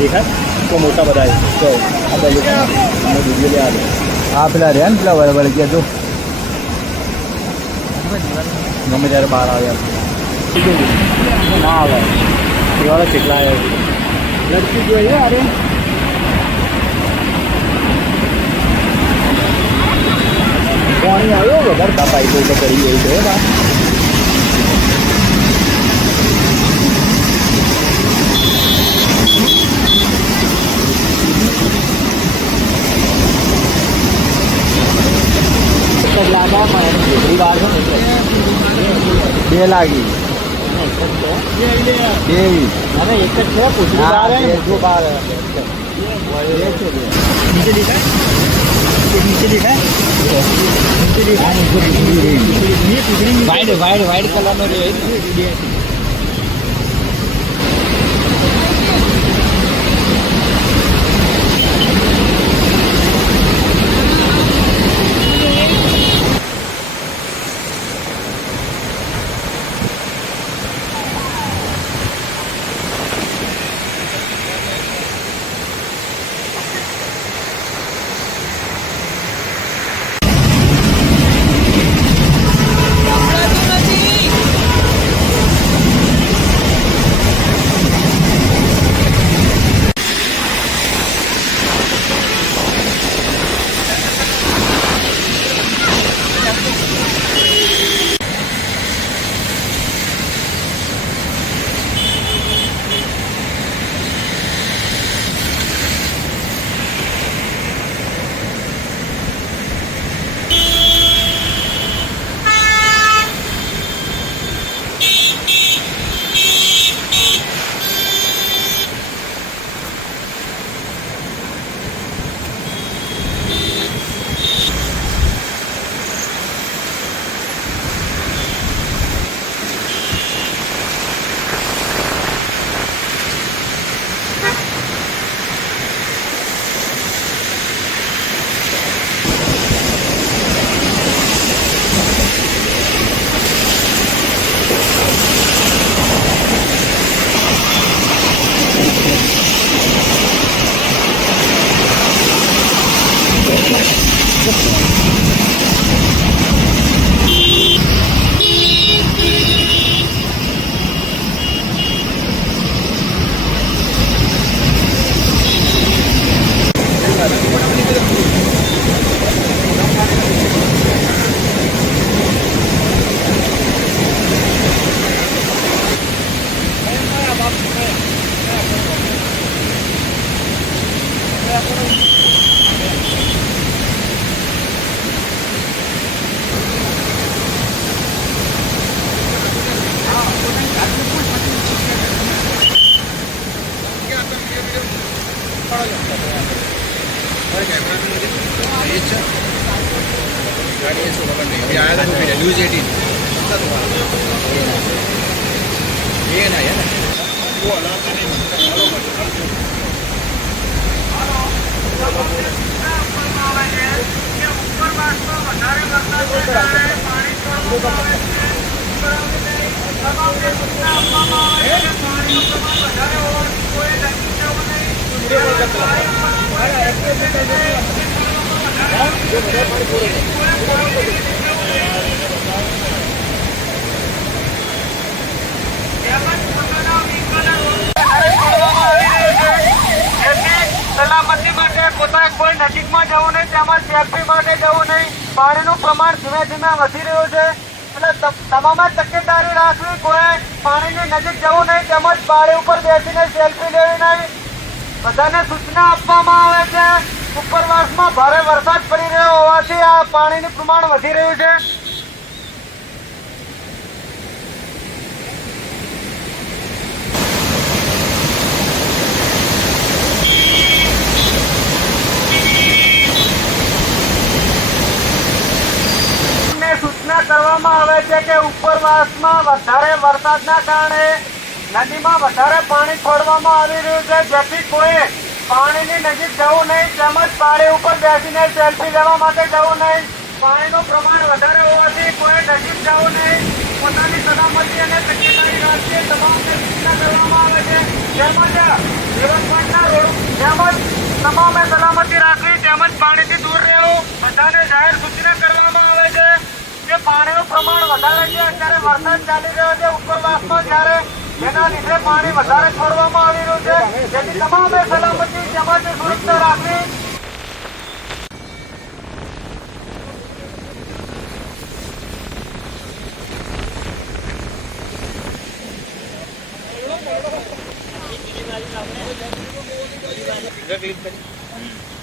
દેખાય તો મોટા બધા તો આ બધા વિડીયો લે આવે આ પેલા રહ્યા ને પેલા બરાબર ગયા જો ગમે ત્યારે બહાર આવ્યા ના આવે એવાળા કેટલા આવ્યા લડકી જોઈએ અરે પાણી આવ્યો વગર કાપાઈ તો કરી એવું છે બા બે લાગી બે અને એક જ છે પૂછડી બહાર બે જો બહાર નીચે દેખાય નીચે દેખાય વાઈડ વાઈડ વાઈડ કલરનો રહ્યો न्यूज 18 ये ना है ना वो अलग સલામતી માટે પોતાને કોઈ નજીકમાં જવું નહીં, તેમજ સેફટી માટે જવું નહીં. પાણીનું પ્રમાણ ધીમે ધીમે વધી રહ્યું છે એટલે તમામે તકેદારી રાખવી. કોઈ પાણીની નજીક જવું નહીં, તેમજ બારી ઉપર બેસીને સેલ્ફી લેવી નહીં. બધાને સૂચના આપવામાં આવે છે. ઉપરવાસમાં ભારે વરસાદ પડી રહ્યો હોવાથી આ પાણીનું પ્રમાણ વધી રહ્યું છે. સૂચના કરવામાં આવે છે કે ઉપરવાસમાં વધારે વરસાદના કારણે નદીમાં વધારે પાણી છોડવામાં આવી રહ્યું છે, જેથી કોઈ પાણીની નજીક જવું નહીં, તેમજ પાણી ઉપર બેસીને સેલ્ફી લેવા માટે જવું નહીં. પાણીનું પ્રમાણ વધારે હોવાથી કોઈ નજીક જવું નહીં. પોતાની સલામતી અને તકેદારી રાખીને તમામને સૂચના કરવામાં આવે છે. તેમજ રિવરફ્રન્ટના રોડ તેમજ તમામે સલામતી રાખવી તેમજ પાણીથી દૂર રહેવું બધાને જાહેર સૂચના કરવામાં આવે છે કે પાણીનું પ્રમાણ વધારે છે. અત્યારે વરસાદ ચાલી રહ્યો છે ઉપરવાસમાં, ત્યારે જેના લીધે પાણી વધારે છોડવામાં આવી રહ્યું છે, જેથી તમામે સલામતી તેમજ સુરક્ષા રાખવી. ફિંગર ક્લિક કરી